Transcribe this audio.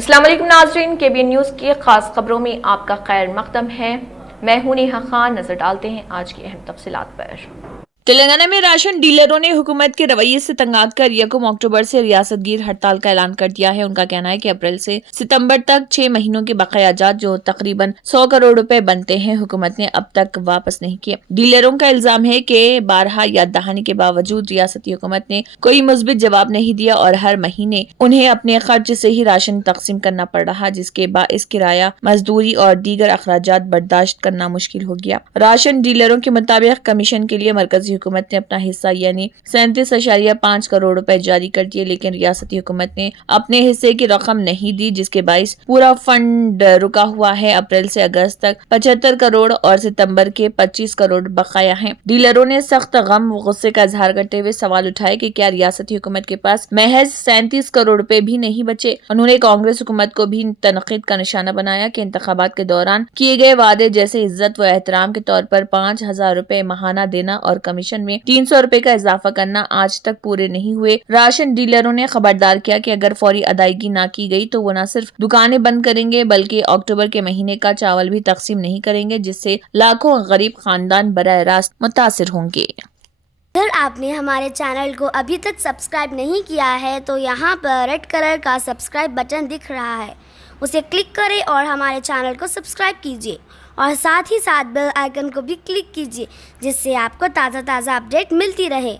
अस्सलाम वालेकुम नाज़रीन, KBN न्यूज़ की खास खबरों में आपका खैर मक़दम है। मैं हूं नेहा खान। नजर डालते हैं आज की अहम तफसीलात पर। तेलंगाना में राशन डीलरों ने हुकूमत के रवैये से तंग आकर 1 अक्टूबर से रियासतगीर हड़ताल का ऐलान कर दिया है। उनका कहना है कि अप्रैल से सितंबर तक 6 महीनों के बकाया जात जो तकरीबन 100 करोड़ रुपए बनते हैं, हुकूमत ने अब तक वापस नहीं किए। डीलरों का इल्जाम है कि बारहा याद दहानी के बावजूद रियासती हुकूमत ने कोई मुस्बित जवाब नहीं दिया और हर महीने उन्हें अपने खर्च से ही राशन तकसीम करना पड़ रहा, जिसके बाइस किराया, मजदूरी और दीगर अखराजात बर्दाश्त करना मुश्किल हो गया। राशन डीलरों के मुताबिक कमीशन के लिए मरकजी हुकूमत ने अपना हिस्सा यानी 37.5 करोड़ रुपए जारी कर दिए, लेकिन रियासती हुकूमत ने अपने हिस्से की रकम नहीं दी, जिसके बाइस पूरा फंड रुका हुआ है। अप्रैल से अगस्त तक 75 करोड़ और सितंबर के 25 करोड़ बकाया हैं। डीलरों ने सख्त गम व गुस्से का इजहार करते हुए सवाल उठाए कि क्या रियासती हुकूमत के पास महज 37 करोड़ रुपए भी नहीं बचे। उन्होंने कांग्रेस हुकूमत को भी तनकीद का निशाना बनाया कि इंतखाबात के दौरान किए गए वादे जैसे इज्जत व एहतराम के तौर पर 5,000 रुपए माहाना देना और कमीशन में 300 रुपए का इजाफा करना आज तक पूरे नहीं हुए। राशन डीलरों ने खबरदार किया कि अगर फौरी अदायगी ना की गई तो वो न सिर्फ दुकानें बंद करेंगे बल्कि अक्टूबर के महीने का चावल भी तकसीम नहीं करेंगे, जिससे लाखों गरीब खानदान बराह रास्त मुतासिर होंगे। अगर आपने हमारे चैनल को अभी तक सब्सक्राइब नहीं किया है तो यहाँ पर रेड कलर का सब्सक्राइब बटन दिख रहा है, उसे क्लिक करें और हमारे चैनल को सब्सक्राइब कीजिए और साथ ही साथ बेल आइकन को भी क्लिक कीजिए, जिससे आपको ताज़ा अपडेट मिलती रहे।